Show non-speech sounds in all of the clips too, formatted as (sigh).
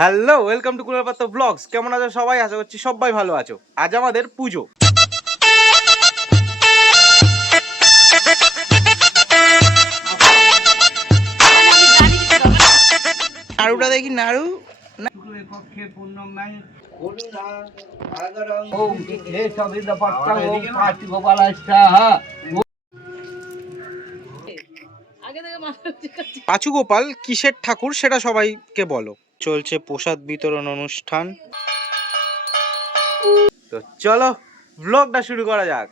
Hello welcome to Kularpatra blogs. কেমন আছো সবাই? আশা করছি সবাই ভালো আছো। আজ আমাদের পুজো। নাড়ুটা দেখি নাড়ু। পাঁচু গোপাল কিসের ঠাকুর সেটা সবাইকে বলো। চলছে প্রসাদ বিতরণ অনুষ্ঠান। তো চলো ব্লগটা শুরু করা যাক।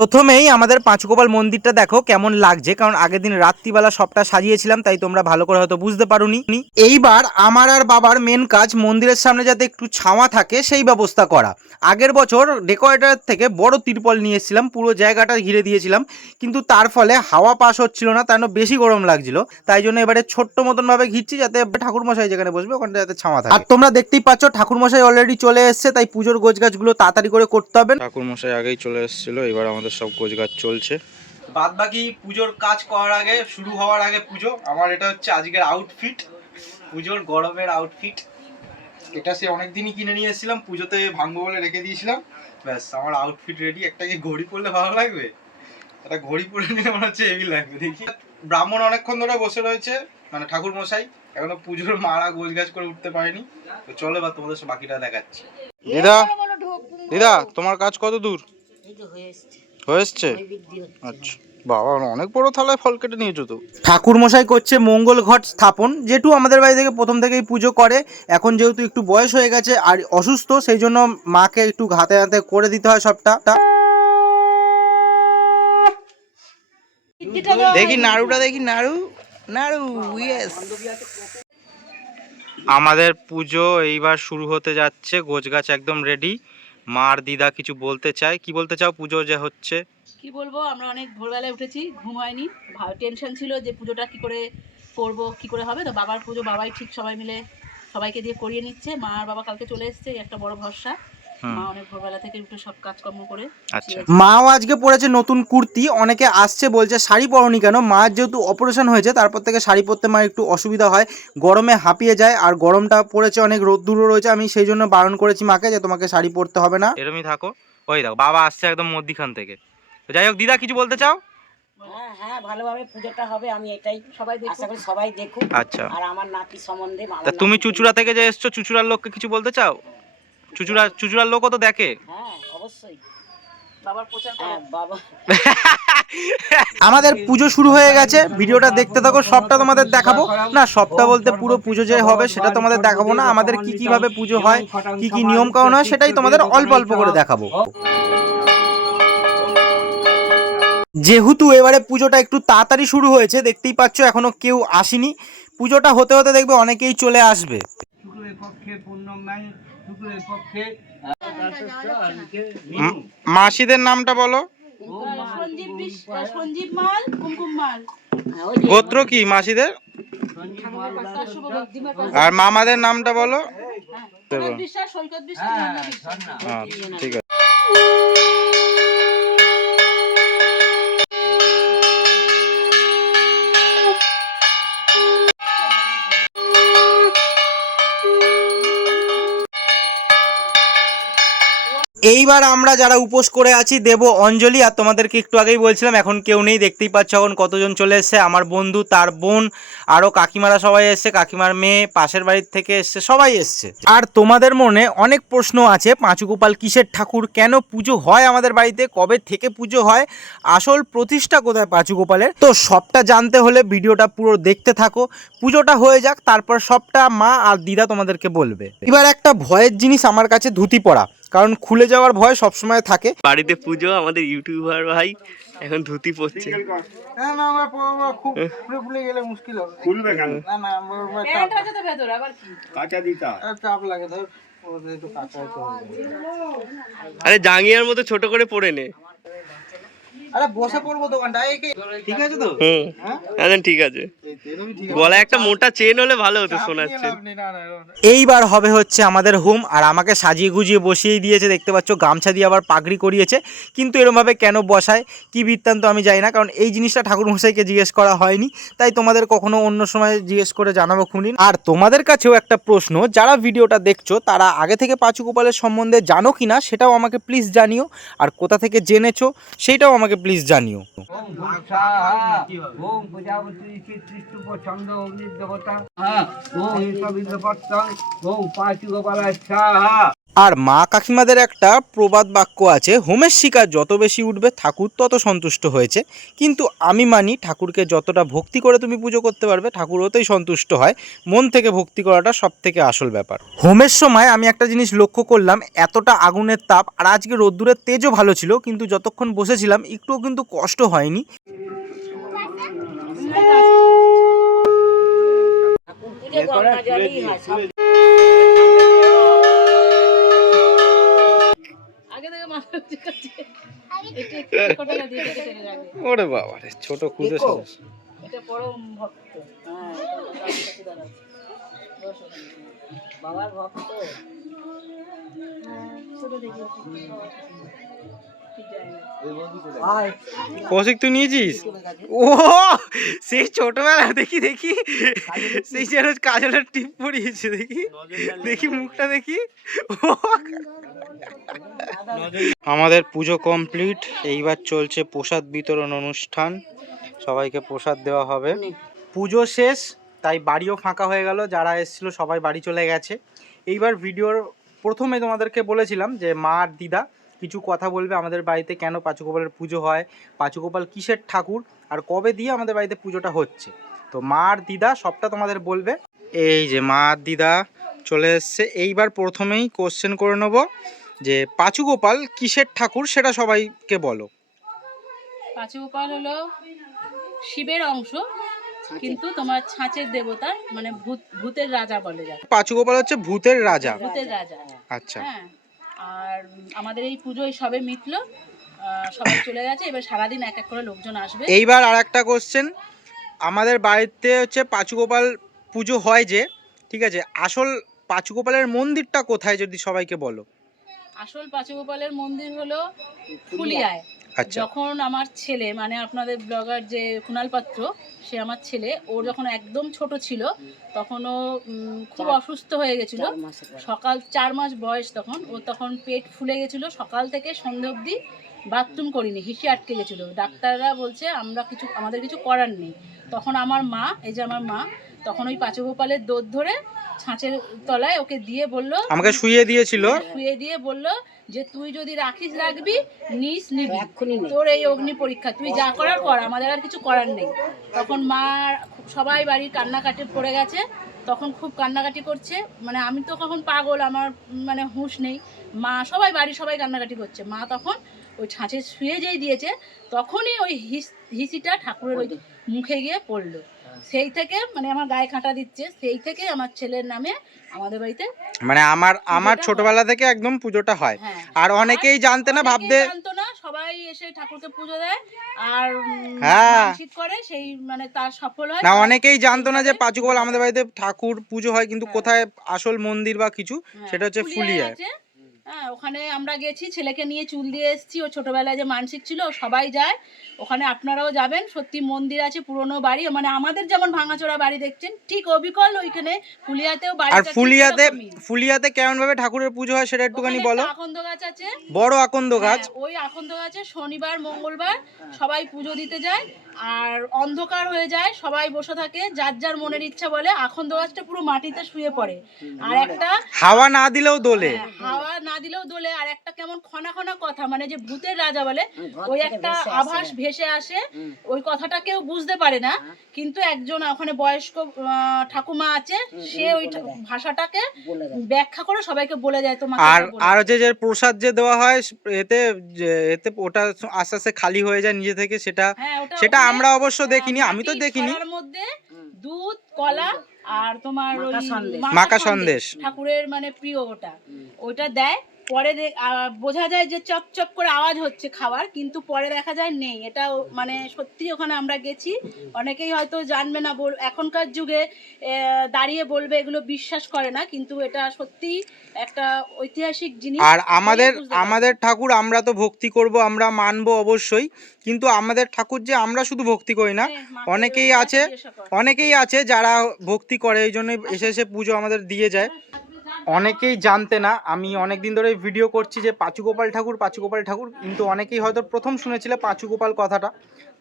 প্রথমেই আমাদের পাঁচগোপাল মন্দিরটা দেখো কেমন লাগছে, কারণ আগের দিন রাত্রিবেলা সবটা সাজিয়েছিলাম, তাই তোমরা ভালো করে হয়তো বুঝতে পারোনি। এইবার আমার আর বাবার মেন কাজ মন্দিরের সামনে যাতে একটু ছাওয়া থাকে, সেই ব্যবস্থা করা। আগের বছর ডেকোরেটর থেকে বড় তিরপল নিয়ে এসেছিলাম, পুরো জায়গাটা ঘিরে দিয়েছিলাম, কিন্তু তার ফলে হাওয়া পাস হচ্ছিল না, তার বেশি গরম লাগছিল। তাই জন্য এবারে ছোট্ট মতন ভাবে ঘিরছি, যাতে ঠাকুরমশাই যেখানে বসবে, ওখানটা যাতে ছাওয়া থাকে। আর তোমরা দেখতেই পাচ্ছ, ঠাকুরমশাই অলরেডি চলে এসেছে, তাই পুজোর গোছ গাছগুলো তাড়াতাড়ি করে করতে হবে। ঠাকুরমশাই আগেই চলে এসেছিল, এবার আমাদের সব গোছ গাছ চলছে। বাদ বাকি পুজোর কাজ করার আগে শুরু হওয়ার আগে পুজো। আমার এটা হচ্ছে আজকের আউটফিট পুজোর গরমের আউটফিট এটা সে অনেকদিনই কিনে নিয়ে এসেছিলাম পুজোতে ভাঙবো বলে রেখে দিয়েছিলাম। ব্যাস আমার আউটফিট রেডি একটা কি ঘড়ি পরলে ভালো লাগবে? একটা ঘড়ি পরে নিলে মনে হচ্ছে হেভি লাগবে দেখি। ব্রাহ্মণ অনেকক্ষণ ধরে বসে রয়েছে মানে ঠাকুর মশাই। এখনও পুজোর মারা গোছ গাছ করে উঠতে পারেনি। তো চলো এবার তোমাদের বাকিটা দেখাচ্ছি। দিদা দিদা তোমার কাজ কত দূর? হয়েছে? আচ্ছা। বাবা অনেক বড় থালায় ফল কেটে নিয়েছো তো। ঠাকুর মশাই করছে মঙ্গল ঘট স্থাপন যেটু আমাদের বাড়ি থেকে প্রথম থেকেই পুজো করে। এখন যেহেতু একটু বয়স হয়ে গেছে আর অসুস্থ সেই জন্য মাকে একটু হাতে হাতে করে দিতে হয় সবটা। দেখি নাড়ুটা দেখি নাড়ু নাড়ু ইয়েস আমাদের পুজো এইবার শুরু হতে যাচ্ছে গোছ গাছ একদম রেডি মার দিদা কিছু বলতে চায়? কি বলতে চাও পুজো যে হচ্ছে? কি বলব, আমরা অনেক ভোরবেলায় উঠেছি, ঘুম হয়নি। টেনশন ছিল যে পুজোটা কি করে করব, কি করে হবে। তো বাবার পুজো বাবাই ঠিক সবাই মিলে সবাইকে দিয়ে করিয়ে নিচ্ছে। মা আর বাবা কালকে চলে এসছে একটা বড় ভরসা। মা অনেক ভোরবেলা থেকে উঠে সব কাজকর্ম করে আচ্ছা। মাও আজকে পরেছে নতুন কুর্তি অনেকে আসছে বলছে শাড়ি পরনি কেন? মার যেহেতু অপারেশন হয়েছে তারপর থেকে শাড়ি পরতে মার একটু অসুবিধা হয়। গরমে হাঁপিয়ে যায় আর গরমটা পড়েছে অনেক রোদ্দুরও রয়েছে। আমি সেই জন্য বারণ করেছি মাকে যে তোমাকে শাড়ি পরতে হবে না। এরমই থাকো। ওই দেখো বাবা আসছে একদম মধ্যিখান থেকে। যাই হোক দিদা কিছু বলতে চাও? হ্যাঁ হ্যাঁ ভালোভাবে পুজোটা হবে আমি এটাই সবাই আশা করি সবাই দেখুক। আচ্ছা। আর আমার নাতি সম্বন্ধে তুমি চুচুড়া থেকে যে এসছো চুচুড়ার লোককে কিছু বলতে চাও? চুচুড়া চুচুড়ার লোকও তো দেখে। হ্যাঁ অবশ্যই। হ্যাঁ বাবা। (laughs) আমাদের পুজো শুরু হয়ে গেছে। ভিডিওটা দেখতে থাকো সবটা তোমাদের দেখাবো। না সবটা বলতে পুরো পুজো যে হবে সেটা তোমাদের দেখাবো না। আমাদের কি কীভাবে পুজো হয় কি কি নিয়ম কানুন হয় সেটাই তোমাদের অল্প অল্প করে দেখাবো। যেহেতু এবারে পুজোটা একটু তাড়াতাড়ি শুরু হয়েছে দেখতেই পাচ্ছ এখনও কেউ আসেনি। পুজোটা হতে হতে দেখবে অনেকেই চলে আসবে। পক্ষে মাসিদের নামটা বলো। সঞ্জীব মাল কুমকুম মাল। হ্যাঁ, গোত্র কি মাসিদের? আর মামাদের নামটা বলো। বিশ্বাস আচ্ছা, ঠিক আছে। এইবার আমরা যারা উপোস করে আছি, দেব, অঞ্জলি, আর তোমাদেরকে একটু আগেই বলছিলাম, এখন কেউ নেই, দেখতেই পাচ্ছ এখন কতজন চলে এসছে। আমার বন্ধু, তার বোন আরও কাকিমারা সবাই এসছে, কাকিমার মেয়ে, পাশের বাড়ির থেকে এসছে, সবাই এসছে। আর তোমাদের মনে অনেক প্রশ্ন আছে, পাঁচুগোপাল কিসের ঠাকুর, কেন পুজো হয় আমাদের বাড়িতে, কবে থেকে পুজো হয়, আসল প্রতিষ্ঠা কোথায় পাঁচুগোপালের? তো সবটা জানতে হলে ভিডিওটা পুরো দেখতে থাকো, পুজোটা হয়ে যাক, তারপর সবটা মা আর দিদা তোমাদেরকে বলবে। এবার একটা ভয়ের জিনিস আমার কাছে ধুতি পড়া কারণ খুলে যাওয়ার ভয় সবসময় থাকে। বাড়িতে পুজো আমাদের ইউটিউবার ভাই এখন ধুতি পরছে। খুলবে কেন? প্যান্ট আছে তো ভেতরে আবার কি? কাঁচা দিতা আরে জাঙ্গিয়ার মতো ছোট করে পরে নে। আরে বসে পড়ব দোকানটা ঠিক আছে তো? হুম। হ্যাঁ? ঠিক আছে। গলায় একটা মোটা চেন হলে ভালো হতো শোনাচ্ছে। এইবার হবে হচ্ছে আমাদের হোম আর আমাকে সাজিয়ে গুজিয়ে বসিয়ে দিয়েছে দেখতে পাচ্ছ গামছা দিয়ে আবার পাগড়ি করিয়েছে কিন্তু এরমভাবে কেন বসায় কি বৃত্তান্ত আমি জানি না কারণ এই জিনিসটা ঠাকুর মশাইকে জিজ্ঞেস করা হয়নি তাই তোমাদের কখনো অন্য সময় জিজ্ঞেস করে জানাব খুনি। আর তোমাদের কাছেও একটা প্রশ্ন যারা ভিডিওটা দেখছ তারা আগে থেকে পাঁচু গোপালের সম্বন্ধে জানো কি না সেটাও আমাকে প্লিজ জানিও আর কোথা থেকে জেনেছো সেইটাও আমাকে প্লিজ জানিও। ওম প্রজাপতি চিত্রিষ্টু পছন্দ অগ্নি দেবতা ওম পত্তং ওম পাঁচু গোপালা স্বাহা। আর মা কাকিমাদের একটা প্রবাদ বাক্য আছে, হোমের শিকার যত বেশি উঠবে, ঠাকুর তত সন্তুষ্ট হয়েছে। কিন্তু আমি মানি ঠাকুরকে যতটা ভক্তি করে তুমি পুজো করতে পারবে, ঠাকুর ওতেই সন্তুষ্ট হয়। মন থেকে ভক্তি করাটা সব থেকে আসল ব্যাপার। হোমের সময় আমি একটা জিনিস লক্ষ্য করলাম, এতটা আগুনের তাপ, আর আজকে রোদ্দুরের তেজও ভালো ছিল, কিন্তু যতক্ষণ বসেছিলাম, একটুও কিন্তু কষ্ট হয়নি। ঠাকুর ওরে বাবা রে ছোট খুদে এটা পরম ভক্ত। হ্যাঁ। বাবার ভক্ত? হ্যাঁ, ছোট দেখি। কৌশিক, তুই নিয়েছিস? ও, সেই ছোটবেলা, দেখি দেখি। সেই যেন কাজলের টিপ পরিয়েছে, দেখি। দেখি মুখটা, দেখি। আমাদের পুজো কমপ্লিট, এইবার চলছে প্রসাদ বিতরণ অনুষ্ঠান। সবাইকে প্রসাদ দেওয়া হবে। পুজো শেষ, তাই বাড়িও ফাঁকা হয়ে গেল, যারা এসেছিল সবাই বাড়ি চলে গেছে। এইবার ভিডিওর প্রথমে তোমাদেরকে বলেছিলাম যে মা আর দিদা কিছু কথা বলবে আমাদের বাড়িতে কেন পাঁচুগোপালের পুজো হয় পাঁচুগোপাল কিসের ঠাকুর আর কবে দিয়ে আমাদের বাড়িতে পুজোটা হচ্ছে? তো মার দিদা সবটা তোমাদের বলবে। এই যে মা আর দিদা চলে এসছে। এইবার প্রথমেই কোশ্চেন করে নেব যে পাঁচুগোপাল কিসের ঠাকুর সেটা সবাইকে বলো। পাঁচুগোপাল হলো শিবের অংশ কিন্তু তোমার ছাঁচের দেবতা মানে ভূত ভূতের রাজা বলে যাকে। পাঁচুগোপাল হচ্ছে ভূতের রাজা। ভূতের রাজা। আচ্ছা। হ্যাঁ। আর আমাদের এই পুজোয় সবে মিটলো সবাই চলে গেছে এবার সারাদিন এক এক করে লোকজন আসবে। এইবার আর একটা কোশ্চেন আমাদের বাড়িতে হচ্ছে পাঁচুগোপাল পুজো হয় যে ঠিক আছে আসল পাঁচুগোপালের মন্দিরটা কোথায় যদি সবাইকে বলো? আসল পাঁচুগোপালের মন্দির হলো ফুলিয়ায়। যখন আমার ছেলে মানে আপনাদের ব্লগার যে কুণাল পাত্র সে আমার ছেলে ও যখন একদম ছোট ছিল তখন ও খুব অসুস্থ হয়ে গেছিল। সকাল চার মাস বয়স তখন। ও তখন পেট ফুলে গেছিল। সকাল থেকে সন্ধে অবধি বাথরুম করিনি হিসি আটকে গেছিল। ডাক্তাররা বলছে আমরা কিছু আমাদের কিছু করার নেই। তখন আমার মা এই যে আমার মা তখন ওই পাঁচগোপালের দোধ ধরে ছাঁচের তলায় ওকে দিয়ে বলল আমাকে শুয়ে দিয়েছিল। শুয়ে দিয়ে বলল যে তুই যদি রাখিস রাখবি নিস নিবি। তোর এই অগ্নি পরীক্ষা তুই যা করার কর আমাদের আর কিছু করার নেই। তখন মা সবাই বাড়ির কান্নাকাটি পড়ে গেছে। তখন খুব কান্নাকাটি করছে। মানে আমি তো কখন পাগল আমার মানে হুঁশ নেই। মা সবাই বাড়ি সবাই কান্নাকাটি করছে। মা তখন ওই ছাঁচে শুয়ে যেই দিয়েছে তখনই ওই হিস হিসিটা ঠাকুরের ওই মুখে গিয়ে পড়ল। সেই থেকে মানে আমার গায়ে কাঁটা দিচ্ছে সেই থেকে আমার ছেলের নামে আমাদের বাড়িতে মানে আমার আমার ছোটবেলা থেকে একদম পুজোটা হয়। হ্যাঁ। আর অনেকেই জানতে না ভাবতে জানতো না সবাই এসে ঠাকুরকে পুজো দেয়। আর হ্যাঁ। করে সেই মানে তার সফল হয়। না অনেকেই জানতো না যে পাঁচুগোপাল আমাদের বাড়িতে ঠাকুর পুজো হয় কিন্তু হ্যাঁ। কোথায় আসল মন্দির বা কিছু হ্যাঁ, সেটা হচ্ছে ফুলিয়ায়। আছে। হ্যাঁ ওখানে আমরা গেছি ছেলেকে নিয়ে চুল দিয়ে এসেছি ও ছোটবেলায় যে মানসিক ছিল সবাই যায়। ওখানে আপনারাও যাবেন সত্যি মন্দির আছে পুরনো বাড়ি মানে আমাদের যেমন ভাঙাচোরা বাড়ি দেখছেন ঠিক অবিকল ওইখানে ফুলিয়াতেও বাড়ি আর ফুলিয়াতে ফুলিয়াতে কেমন ভাবে ঠাকুরের পুজো হয় সেটা একটুখানি বলো। আকন্দ গাছ আছে। বড় আকন্দ গাছ। হ্যাঁ, ওই আকন্দ গাছে শনিবার মঙ্গলবার সবাই পুজো দিতে যায়। আর অন্ধকার হয়ে যায় সবাই বসে থাকে যার যার মনের ইচ্ছা বলে আকন্দ গাছটা পুরো মাটিতে শুয়ে পড়ে। আর একটা হাওয়া না দিলেও দোলে। হ্যাঁ, হাওয়া না দিলেও দোলে আর একটা কেমন খনা খনা কথা মানে যে ভূতের রাজা বলে ওই একটা আভাস ভেসে আসে ওই কথাটা কেউ বুঝতে পারে না হ্যাঁ। কিন্তু একজন ওখানে বয়স্ক আহ, ঠাকুমা আছে সে ওই। ভাষাটাকে ব্যাখ্যা করে সবাইকে বলে যায় তোমাকে আর আর হচ্ছে যে প্রসাদ যে দেওয়া হয় এতে এতে ওটা আস্তে আস্তে খালি হয়ে যায় নিজে থেকে সেটা হ্যাঁ, সেটা আমরা অবশ্য দেখিনি আমি তো দেখিনি। মধ্যে দুধ কলা আর তোমার মাকা মাখা সন্দেশ। ঠাকুরের মানে প্রিয় ওটা। ওটা ওইটা দেয় পরে বোঝা যায় যে চপ চপ করে আওয়াজ হচ্ছে খাবার কিন্তু পরে দেখা যায় নেই। এটা মানে সত্যি ওখানে আমরা গেছি। অনেকেই হয়তো জানবে না বল এখনকার যুগে দাঁড়িয়ে বলবে এগুলো বিশ্বাস করে না কিন্তু এটা সত্যি একটা ঐতিহাসিক জিনিস। আর আমাদের আমাদের ঠাকুর আমরা তো ভক্তি করব আমরা মানবো অবশ্যই কিন্তু আমাদের ঠাকুর যে আমরা শুধু ভক্তি করি না হ্যাঁ, অনেকেই আছে অনেকেই আছে যারা ভক্তি করে এই জন্যই এসে এসে পুজো আমাদের দিয়ে যায়। অনেকেই জানতে না, আমি অনেক দিন ধরে ভিডিও করছি যে পাঁচু গোপাল ঠাকুর পাঁচু গোপাল ঠাকুর, কিন্তু অনেকেই হয়তো প্রথম শুনেছিলে পাঁচু গোপাল কথাটা।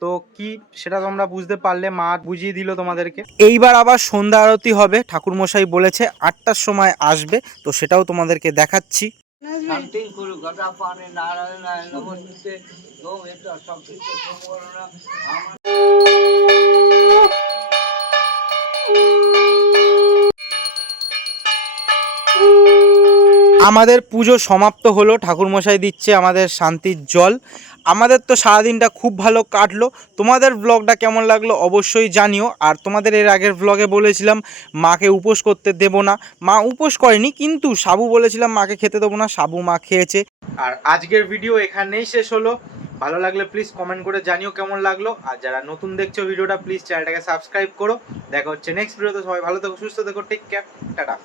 তো কি সেটা তোমরা বুঝতে পারলে, মা বুঝিয়ে দিল তোমাদেরকে। এইবার আবার সন্ধ্যা আরতি হবে ঠাকুর মশাই বলেছে আটটার সময় আসবে, তো সেটাও তোমাদেরকে দেখাচ্ছি। আমাদের পুজো সমাপ্ত হলো, ঠাকুরমশাই দিচ্ছে আমাদের শান্তির জল। আমাদের তো সারাদিনটা খুব ভালো কাটলো। তোমাদের ব্লগটা কেমন লাগল অবশ্যই জানিও। আর তোমাদের এর আগের ব্লগে বলেছিলাম, মাকে উপোস করতে দেব না। মা উপোস করেনি, কিন্তু সাবু বলেছিলাম মাকে খেতে দেবো না, সাবু মা খেয়েছে। আর আজকের ভিডিও এখানেই শেষ হলো। ভালো লাগলে প্লিজ কমেন্ট করে জানিও কেমন লাগল। আর যারা নতুন দেখছ ভিডিওটা প্লিজ চ্যানেলটাকে সাবস্ক্রাইব করো। দেখা হচ্ছে নেক্সট ভিডিওতে সবাই ভালো থেকো, সুস্থ থেকো টেক কেয়ার টাটা।